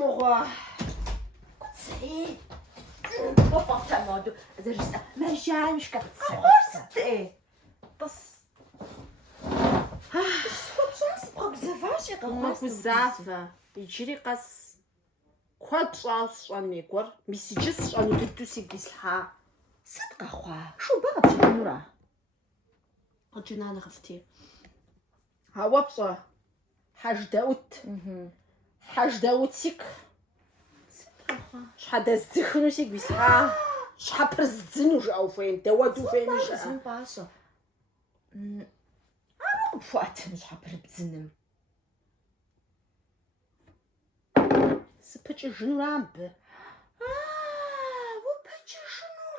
مغوا صحيح وقفت مودو زرجسة ما جاي مش خورست ايه بس شو بقى بزافاش قمت بزافة يجري قص كواد شاوس شاني كور ميسيجس شاني تدوسي بيسلحة صدق اخوا شو بقى بجنورة قجنا أنا خفتي هوا بصا حاج داوت سيك صدق اخوا شحال داز تخنو سيك بيسلحة شحال برزتزن وجاو فين دوادو فين زين باشا بفوات مش حابر بزنم سبتش جنورة ب وبتش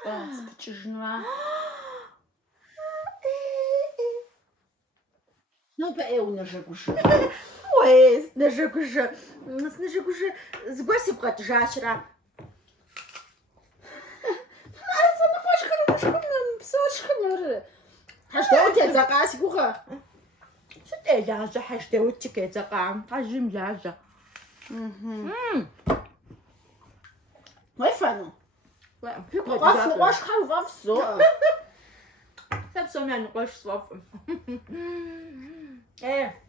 جنورة سبتش جنورة نو بقى ونرجع كوش ويس نرجع كوش زباسي بقات جاشرة حاج داوت يتزقع سيكوخا شو تاجا حاج داوت كيتزقع حاج مجاجة ويفانو في واش خلوا في السوق سامسونج نقاش صوف ايه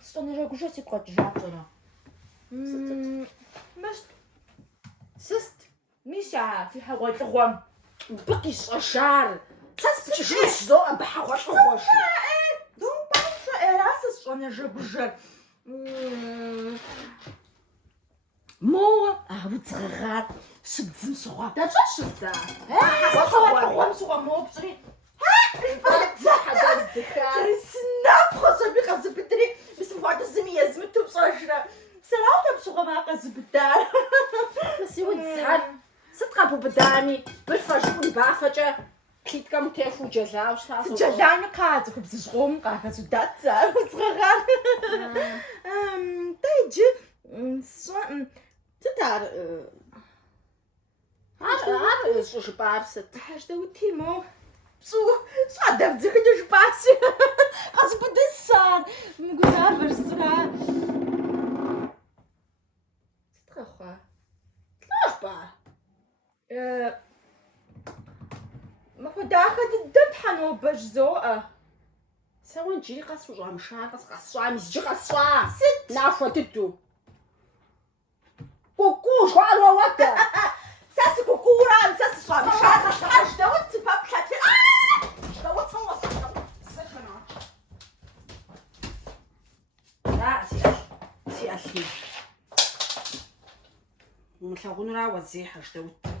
استنى نرجع كوش بقات جاشرة باش سست ميشا في حوايج غوام بقي شاشار ساس بتجوش زو بحواش وخوش دون باشا راسس شو نرجع كوش مو وتصغر سبزن صغار دا تشوش صغار مو بصري حدا الزكاة سناب خاصة بيقز بدري بس بعد الزمية زمتو بصاشرة سراوتا بسوغا ما قز بالدار بس يود زهر صدقا بو بداني بالفجر بافجة كيت كم تيفو جزا وش تاسو جلاني قاد خبز صغوم قاكا سودات وتصغر تايجي تدار عارف شو بارست حاج داوتي مو شو عدم زخدش باسي قص بدسان مقدار برسرا تتخخا لاش با ما هو داخل الدم حنو باش زوقه سوين جي قص وجا مشان قص ميسجي قصوا ست نافو تدو كوكو شو على وقت ساس كوكورا ساس صار حاج داوت باب حتى داوت صوص لا سي أخي متلاقون را وزي حاج داوت